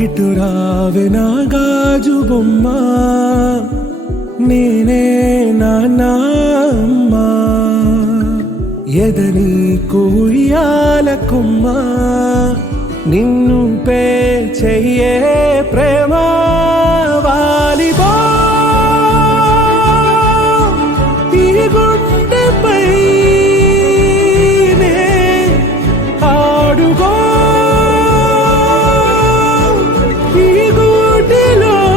ఇటు రావే నా గాజు బొమ్మ, నేనే నాన్నమ్మ. ఎదని కూయాల కొమ్మ, నిన్ను పే చెయ్యే ప్రేమ వాలిబో. ఈ గుండెపై నే ఆడుగో, ఈ గూటిలోనే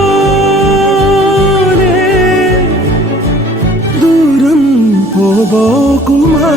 దూరం పోబోకుమా.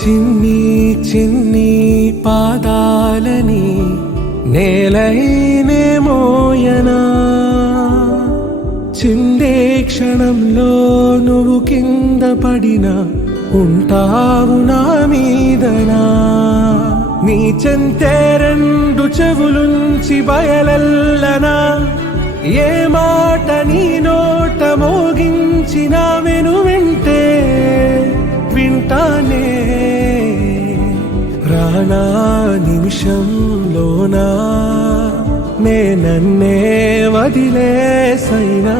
చిన్ని చిన్ని పాదాలని నేలైనే మోయనా, చిందే క్షణంలో నువ్వు కింద పడినా ఉంటావు నా మీదనా. నీ చెంతే రెండు చెవులుంచి బయలెల్లనా, ఏ మాట నీ నోట మోగించిన వెను వింటే వింటానే. ప్రాణా నిమిషంలోనా నే నన్నే వదిలేసైనా.